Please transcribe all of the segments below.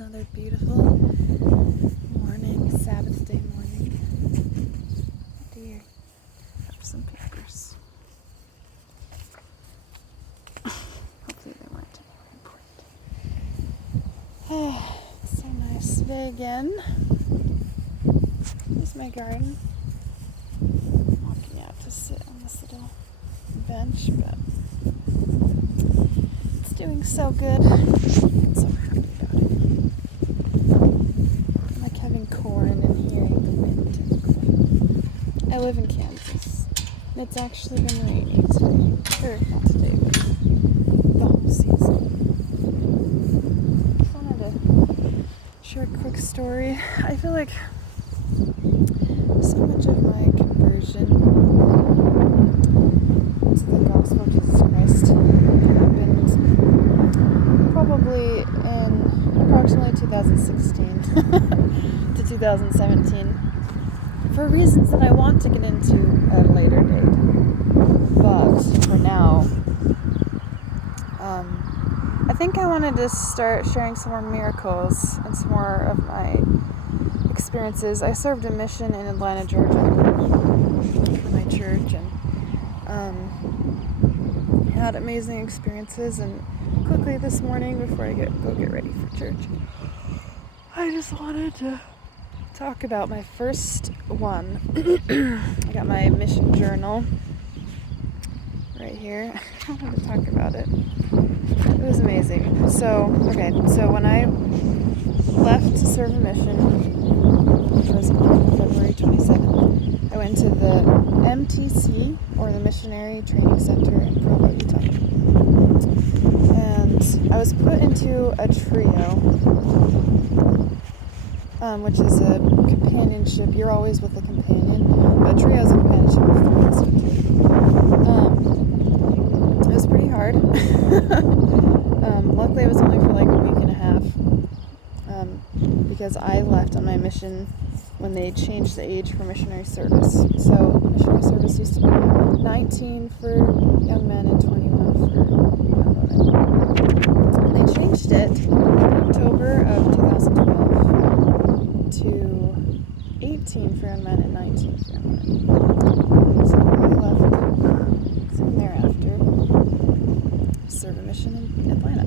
Another beautiful morning, Sabbath day morning. Oh dear, I have some papers. Hopefully they weren't important. So nice today again. Here's my garden. I'm walking out to sit on this little bench, but it's doing so good. I'm so happy about it. I like having corn and hearing the wind in the corn. I live in Kansas, and it's actually been rainy today. Or not today, but the whole season. Just wanted to share a quick story. I feel like so much of my conversion to the gospel of Jesus Christ happened probably in approximately 2016 to 2017 for reasons that I want to get into at a later date. But for now, I think I wanted to start sharing some more miracles and some more of my experiences. I served a mission in Atlanta, Georgia for my church, and had amazing experiences. And quickly this morning, before I go get ready for church, I just wanted to talk about my first one. I got my mission journal right here. I wanted to talk about it. It was amazing. So when I left to serve a mission, which was on February 27th, I went to the MTC, or the Missionary Training Center in Provo, Utah. And I was put into a trio, which is a companionship. You're always with a companion, but a trio is a companionship of 3 instances. It was pretty hard. Luckily, it was only for like a week and a half, because I left on my mission when they changed the age for missionary service. So missionary service used to be 19 for young men and 21 for young women. And they changed it in October of 2012 to 18 for young men and 19 for young women. So I left soon thereafter to serve a mission in Atlanta.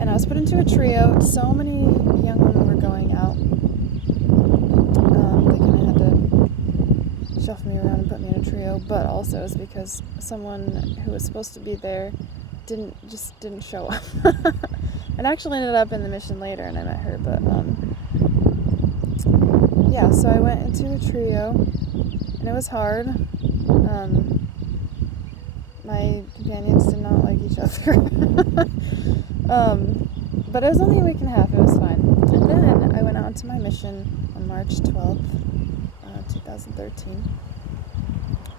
And I was put into a trio. So many young women were going out. They kind of had to shuffle me around and put me in a trio, but also it was because someone who was supposed to be there didn't show up. And actually ended up in the mission later, and I met her. But yeah, so I went into a trio, and it was hard. My companions did not like each other. But it was only a week and a half. It was fine. And then I went out to my mission on March 12th, 2013.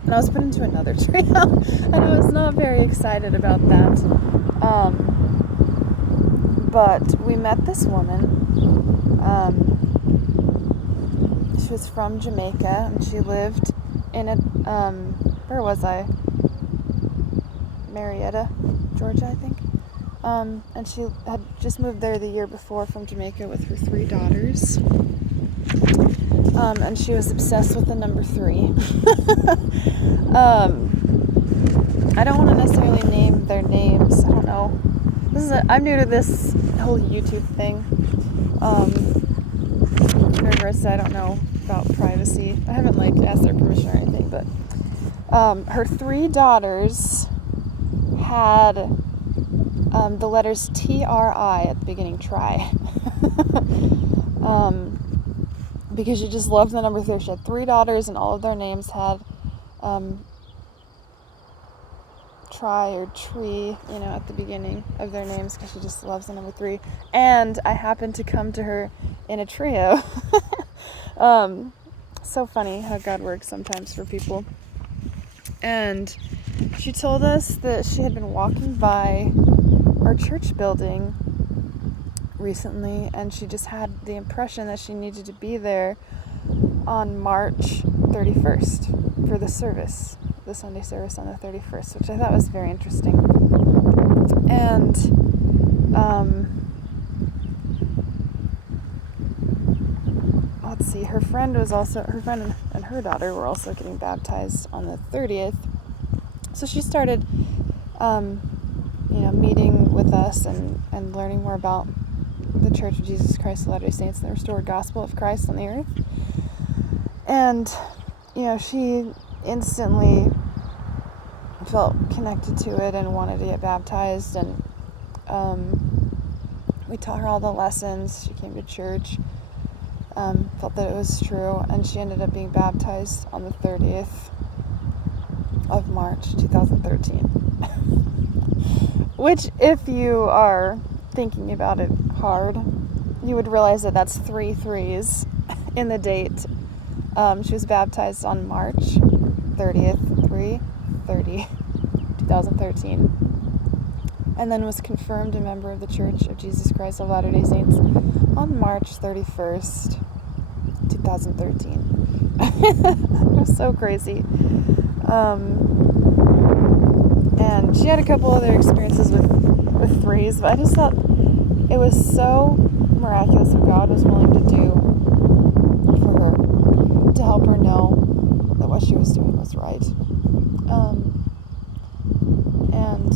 And I was put into another trio. And I was not very excited about that. But we met this woman. She was from Jamaica, and she lived in a, where was I? Marietta, Georgia, I think. And she had just moved there the year before from Jamaica with her 3 daughters. And she was obsessed with the number 3. I don't want to necessarily name their names. I don't know. I'm new to this whole YouTube thing. In regards to, I don't know about privacy. I haven't asked their permission or anything, but her 3 daughters had the letters TRI at the beginning, try. Because she just loved the number 3. She had 3 daughters, and all of their names had try or tree, at the beginning of their names, because she just loves the number 3. And I happened to come to her in a trio. So funny how God works sometimes for people. And she told us that she had been walking by our church building recently, and she just had the impression that she needed to be there on March 31st for the service, the Sunday service on the 31st, which I thought was very interesting. And see, her friend and her daughter were also getting baptized on the 30th. So she started, meeting with us and learning more about the Church of Jesus Christ of Latter-day Saints and the restored gospel of Christ on the earth. And, she instantly felt connected to it and wanted to get baptized. And we taught her all the lessons. She came to church, felt that it was true, and she ended up being baptized on the 30th of March 2013. Which, if you are thinking about it hard, you would realize that that's 3 threes in the date. She was baptized on March 30th, 3/30, 2013, and then was confirmed a member of the Church of Jesus Christ of Latter-day Saints on March 31st, 2013. It was so crazy. And she had a couple other experiences with threes, but I just thought it was so miraculous what God was willing to do for her, to help her know that what she was doing was right. And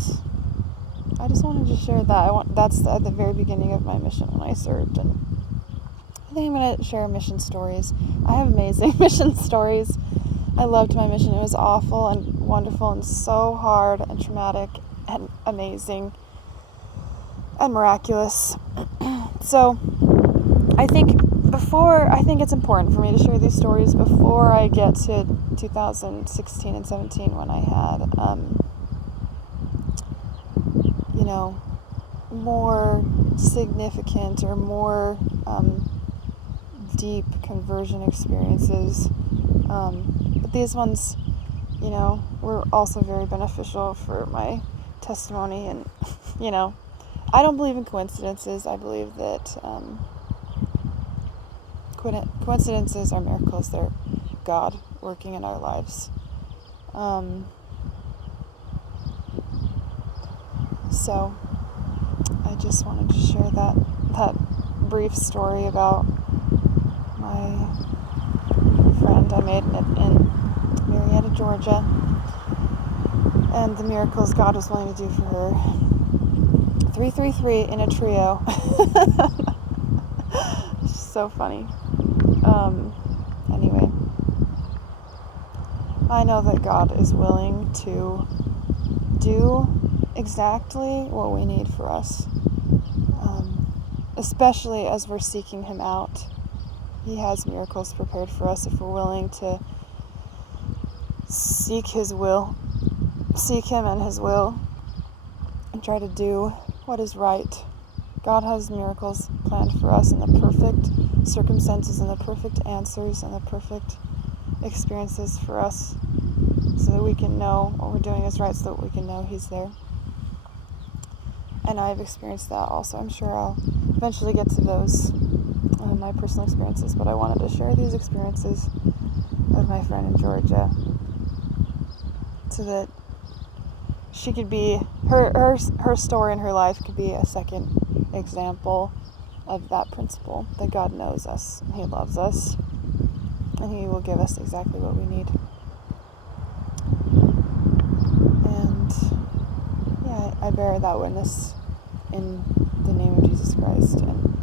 I just wanted to share that. That's at the very beginning of my mission when I served, and I think I'm going to share mission stories. I have amazing mission stories. I loved my mission. It was awful and wonderful and so hard and traumatic and amazing and miraculous. So I think it's important for me to share these stories before I get to 2016 and 17 when I had more significant or more deep conversion experiences. But these ones, were also very beneficial for my testimony. And, I don't believe in coincidences. I believe that coincidences are miracles. They're God working in our lives. So I just wanted to share that brief story about my friend I made in Marietta, Georgia, and the miracles God was willing to do for her. 333 in a trio. It's so funny. Anyway, I know that God is willing to do exactly what we need for us, especially as we're seeking Him out. He has miracles prepared for us if we're willing to seek Him and His will, and try to do what is right. God has miracles planned for us, and the perfect circumstances and the perfect answers and the perfect experiences for us, so that we can know what we're doing is right, so that we can know He's there. And I've experienced that also. I'm sure I'll eventually get to those, my personal experiences, but I wanted to share these experiences of my friend in Georgia, so that she could be, her story in her life could be a second example of that principle, that God knows us, and He loves us, and He will give us exactly what we need. And I bear that witness in the name of Jesus Christ, and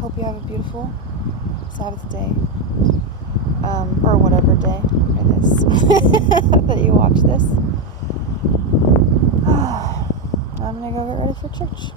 hope you have a beautiful Sabbath day, or whatever day it is that you watch this. I'm gonna go get ready for church.